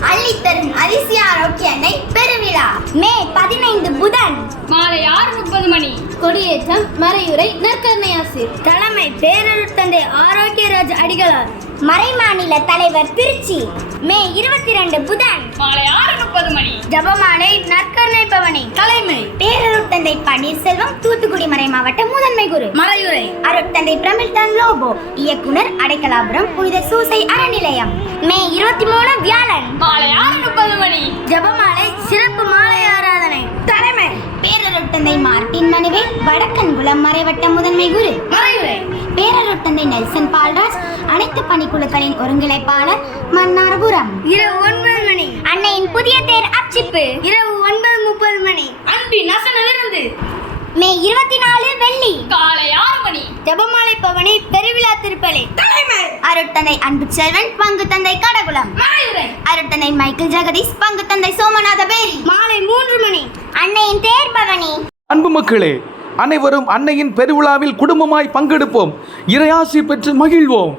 அள்ளித்தரும் அரிசி ஆரோக்கிய பெருவிழா. மே பதினைந்து புதன். மாலை ஆறு முப்பது மணி. கொடியேற்றம் மறையுரை நற்கருணையாசிர் தலைமை பேரருட்தந்தை ஆரோக்கியராஜ் அடிகளார். மறைமாநில தலைவர் திருச்சி. மே இருபத்தி ரெண்டு புதன். மாலை ஆறு முப்பது மணி. ஜபமாலை நற்கருணை பவனி. தலைமை பேரருட்தந்தை பன்னீர்செல்வம் தூத்துக்குடி மறை மாவட்ட முதன்மை குரு. மறையுரை அருட்தந்தை பிரமிழ்தான் லோபோ. இயக்குனர் அடைக்கலாபுரம் புனித சூசை அறநிலையம். மே இருபத்தி மூணு வியாழன். மாலை ஆறு முப்பது மணி. ஜபமாலை சிறப்பு மாலை ஆராதனை. தலைமை. பேரருட்தந்தை மார்ட்டின் மனுவேல் வடக்கன்குளம் மறைவட்ட முதன்மை குரு. மறையுரை பேரருட்தந்தை நெல்சன் பால்ராஜ் அனைத்து பணிக்குழுக்களின் ஒருங்கிணைப்பாளர் மன்னார்புரம் இரவு ஒன்பது மணி. அன்னையின் புதிய தேர் அச்சிப்பு இரவு ஒன்பது முப்பது மணி. அன்பின் அசனிலிருந்து. மே இருபத்தி நாலு வெள்ளி காலை ஆறு மணி ஜபமாலை பவனி பெருவிழா திருப்பலி. தலைமை. அருட்தந்தை அன்பு செல்வன் பங்கு தந்தை கடகுலம் மறையுரை அருட்தந்தை மைக்கேல் ஜெகதீஷ் பங்கு தந்தை சோமநாத பேரி. மாலை மூன்று மணி. அன்னையின் தேர் பவனி. அன்பு மக்களே அனைவரும் அன்னையின் பெருவிழாவில் குடும்பமாய் பங்கெடுப்போம். இறையாசி பெற்று மகிழ்வோம்.